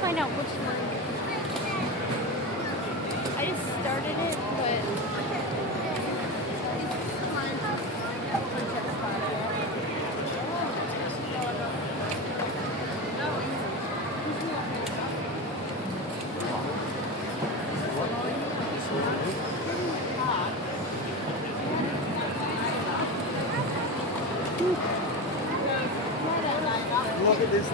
find out which one. I just started it, but Look at this.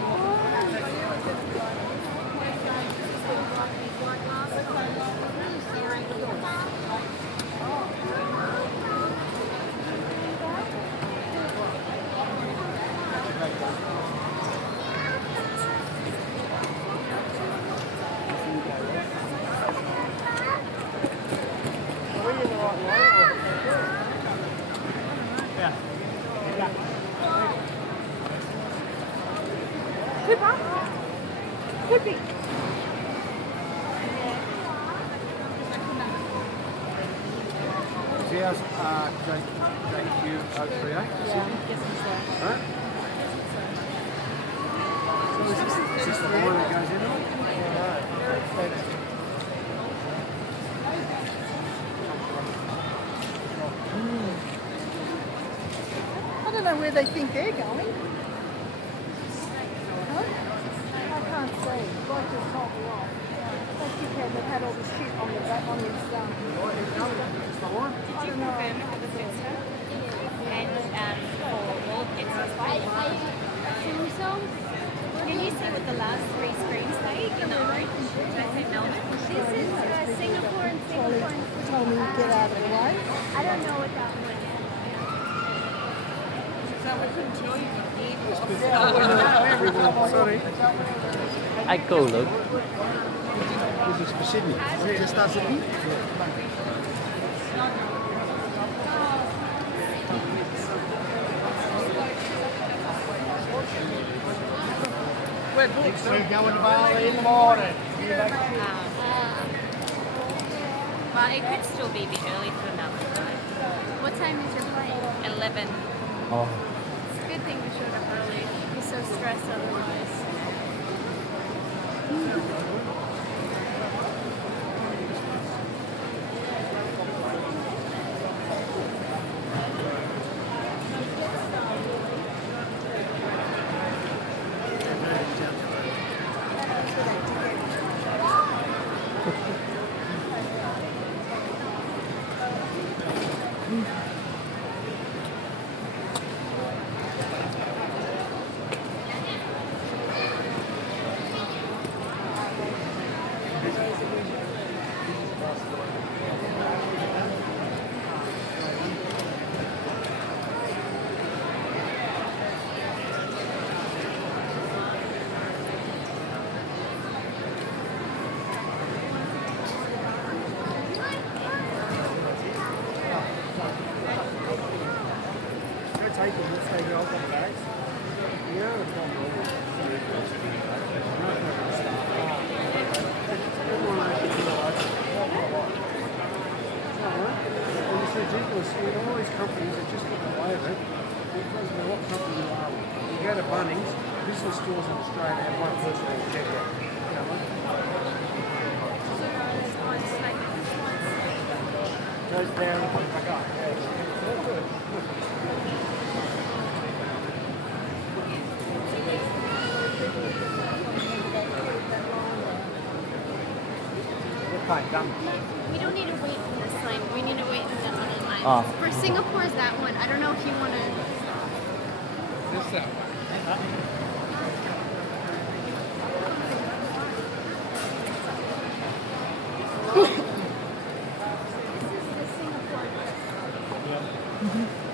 could be. See how's JQ038? Huh? So is this the one that goes in it? I don't know where they think they're going. Huh? I can't see. God just told me off. That dickhead that had all the shit on the back on his Did you confirm it with the sister? And for all kids as well? I assume so. Can you see what the last three screens say in the orange? Did I say Melbourne? This is Singapore and Singapore. told me to get out of the way. I don't know what that one is. Sorry. I go look. This is for Sydney. Just start Sydney? We're going to Bali in the morning. Well, it could still be a bit early for Melbourne, right? What time is your flight? 11. Oh. It's a good thing we showed up early. We're so stressed otherwise. Take them, let's take it off on the bags. Yeah, it's not wrong. It's ridiculous. All these companies are just getting away with it. It doesn't matter what company you are. You go to Bunnings, business stores in Australia have one person they can check out. Goes down and comes back up. We don't need to wait in this line. We need to wait in the other line. Ah. For Singapore is that one. I don't know if you want to. Just that one. This is the Singapore.